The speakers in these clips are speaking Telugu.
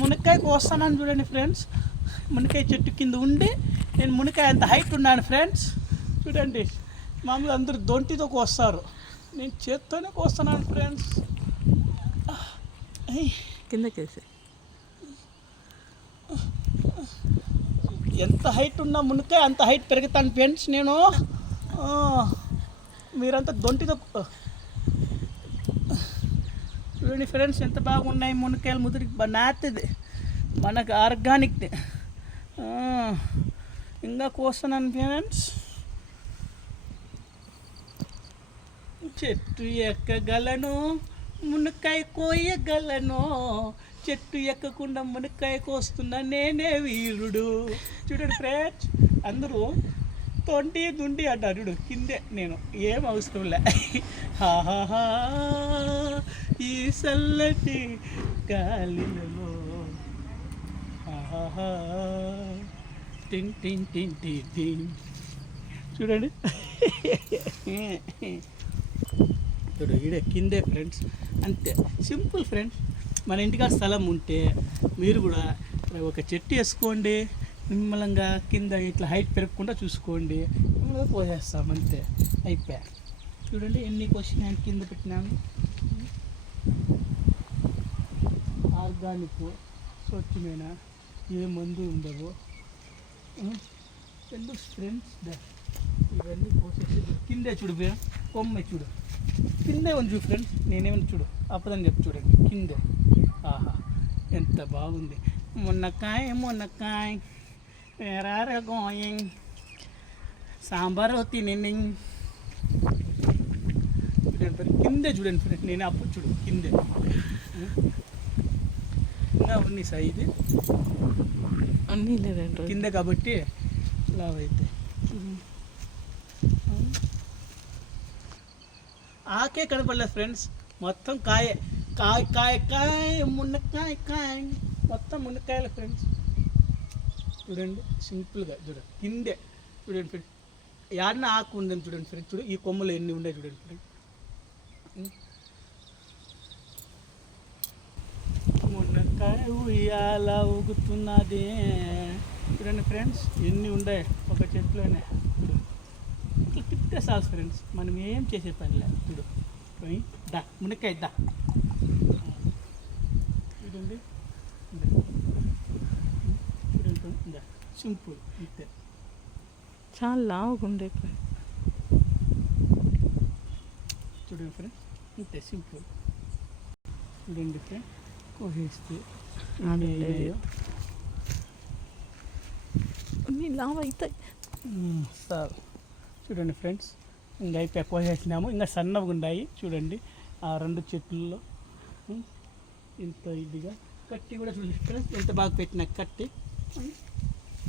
మునక్కాయ కోస్తున్నాను చూడండి ఫ్రెండ్స్. మునక్కాయ చెట్టు కింద ఉండి నేను మునక్కాయ అంత హైట్ ఉన్నాను ఫ్రెండ్స్. చూడండి, మామూలుగా అందరూ దొంటితో కోస్తారు, నేను చేత్తోనే కోస్తున్నాను ఫ్రెండ్స్. కిందకేసి ఎంత హైట్ ఉన్నా మునక్కాయ అంత హైట్ పెరుగుతాను ఫ్రెండ్స్ నేను. మీరంతా దొంటితో చూడండి ఫ్రెండ్స్, ఎంత బాగున్నాయి మునక్కాయలు. ముదిరికి నాతిది, మనకు ఆర్గానిక్ది. ఇంకా కోస్తున్నాను ఫ్రెండ్స్. చెట్టు ఎక్కగలను, మునక్కాయ కోయగలను, చెట్టు ఎక్కకుండా మునక్కాయ కోస్తున్నా నేనే వీరుడు. చూడండి ఫ్రెండ్స్, అందరూ తొంటి దుండి అంటారు చూడు, కిందే నేను, ఏం అవసరం లే. హాహా ఈ చల్లటి గాలిలో హాహా టిన్ టిన్ టిన్ టిన్ టిన్. చూడండి చూడు, ఈడే కిందే ఫ్రెండ్స్. అంతే సింపుల్ ఫ్రెండ్స్. మన ఇంటికాడ స్థలం ఉంటే మీరు కూడా ఒక చెట్టు వేసుకోండి, నిమ్మలంగా కింద ఇట్లా హైట్ పెరగకుండా చూసుకోండి, పోసేస్తాం అంతే, అయిపోయా. చూడండి ఎన్ని క్వశ్చన్ కింద పెట్టినాను. ఆర్గానిక్, స్వచ్ఛమైన, ఏ మందు ఉండవు. ఎందుకు ఫ్రెండ్స్ ఇవన్నీ పోసేసి కిందే చూడు, కొమ్మ చూడు, కిందే ఉంది చూడు ఫ్రెండ్స్. నేనేమన్నా చూడు అప్పదని చెప్పి చూడండి, కిందే. ఆహా ఎంత బాగుంది. మునక్కాయ మునక్కాయ వేరే గోయింగ్ సాంబార్ తిని చూడండి కిందే చూడండి ఫ్రెండ్స్. నేను అప్పుడు చూడు కిందే ఇంకా ఉన్నాయి సార్. ఇది అన్నీ లేదండి కిందే కాబట్టి లావ్ అయితే ఆకే కనపడలేదు ఫ్రెండ్స్, మొత్తం కాయే, కాయ కాయ కాయ మునక్కాయ కాయ, మొత్తం మునక్కాయలు ఫ్రెండ్స్. చూడండి సింపుల్గా చూడండి, కిందే చూడండి ఫ్రెండ్స్. యాడన ఆకు ఉందని చూడండి ఫ్రెండ్స్. చూడు ఈ కొమ్మలు ఎన్ని ఉన్నాయి చూడండి ఫ్రెండ్స్. మునక్కాయ ఉయ్యాల ఊగుతున్నది చూడండి ఫ్రెండ్స్, ఎన్ని ఉన్నాయి ఒక చెట్లోనే. చూడు ఇట్లా తిప్పితే చాలు ఫ్రెండ్స్, మనం ఏం చేసే పని లేదు. చూడు పోయి దా మునక్కాయ దా, చూడండి చూడండి, సింపుల్ అంతే. చాలా లావుగుండే చూడండి ఫ్రెండ్స్, అంతే సింపుల్. చూడండి ఫ్రెండ్, కోసేస్తే అన్నీ లావు అవుతాయి సార్. చూడండి ఫ్రెండ్స్, ఇంకా అయిపోయి కోసేసినాము. ఇంకా సన్నగా ఉన్నాయి చూడండి ఆ రెండు చెట్లలో. ఇంత ఇదిగా కట్టి కూడా చూడండి ఫ్రెండ్స్, ఎంత బాగా పెట్టిన కట్టి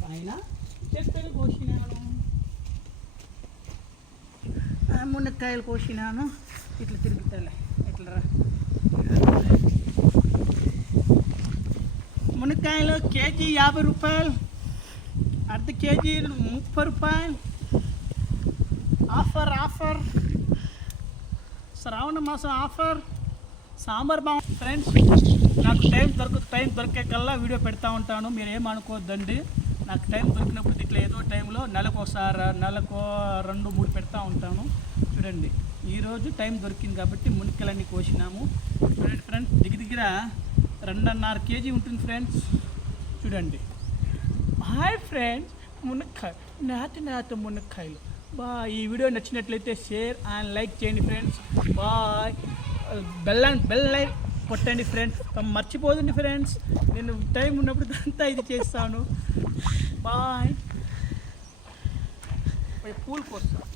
ఆయన చెట్టులు కోసినాను, మునక్కాయలు కోసినాను. ఇట్లా తిరుగుతాలే, ఇట్లా మునక్కాయలు కేజీ 50 రూపాయలు, అర్ధ కేజీ 30 రూపాయలు. ఆఫర్ ఆఫర్, శ్రావణ మాసం ఆఫర్. సాంబార్ బాగుంది ఫ్రెండ్స్. నాకు టైం దొరికే కల్లా వీడియో పెడతా ఉంటాను, మీరు ఏమనుకోవద్దండి. నాకు టైం దొరికినప్పుడు ఇట్లా ఏదో టైంలో నెలకు 2-3 పెడతా ఉంటాను. చూడండి ఈరోజు టైం దొరికింది కాబట్టి మునక్కాయలన్నీ కోసినాము. చూడండి ఫ్రెండ్స్, దగ్గర 2.5 కేజీ ఉంటుంది ఫ్రెండ్స్. చూడండి. హాయ్ ఫ్రెండ్స్, మునక్కాయ నాటి మునక్కాయలు. ఈ వీడియో నచ్చినట్లయితే షేర్ అండ్ లైక్ చేయండి ఫ్రెండ్స్. బాయ్. బెల్ లైక్ కొట్టండి ఫ్రెండ్స్, మర్చిపోదండి ఫ్రెండ్స్. నేను టైం ఉన్నప్పుడు అంతా ఇది చేస్తాను. బాయ్. పూలు కోస్తాను.